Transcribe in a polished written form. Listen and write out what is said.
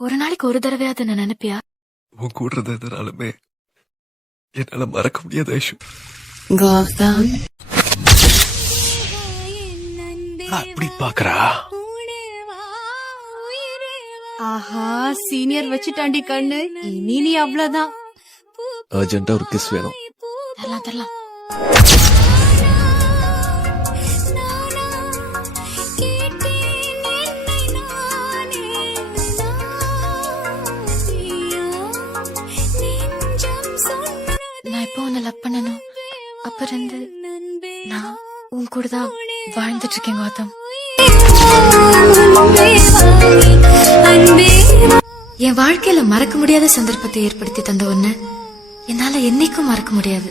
ஒரு நாளைக்கு ஒரு தடவையாவது நான் நினைப்பியா? உன் கூட இருந்ததுனாலுமே என்னால மறக்க முடியாத ஐஷு. கௌதம் அப்படி பாக்குறா? ஆஹா, சீனியர் வச்சுட்டாண்டி கண்ணு. இனி நீ அவ்வளவுதான். அர்ஜென்ட்டா ஒரு கிஸ் வேணும். தரலாம் தரலாம். நான் எப்போ உன்னை லவ் பண்ணணும் அப்ப இருந்து நான் உன் கூட தான் வாழ்ந்துட்டு இருக்கேன் கௌதம். என் வாழ்க்கையில மறக்க முடியாத சந்தர்ப்பத்தை ஏற்படுத்தி தந்த ஒண்ணு என்னால என்னைக்கும் மறக்க முடியாது.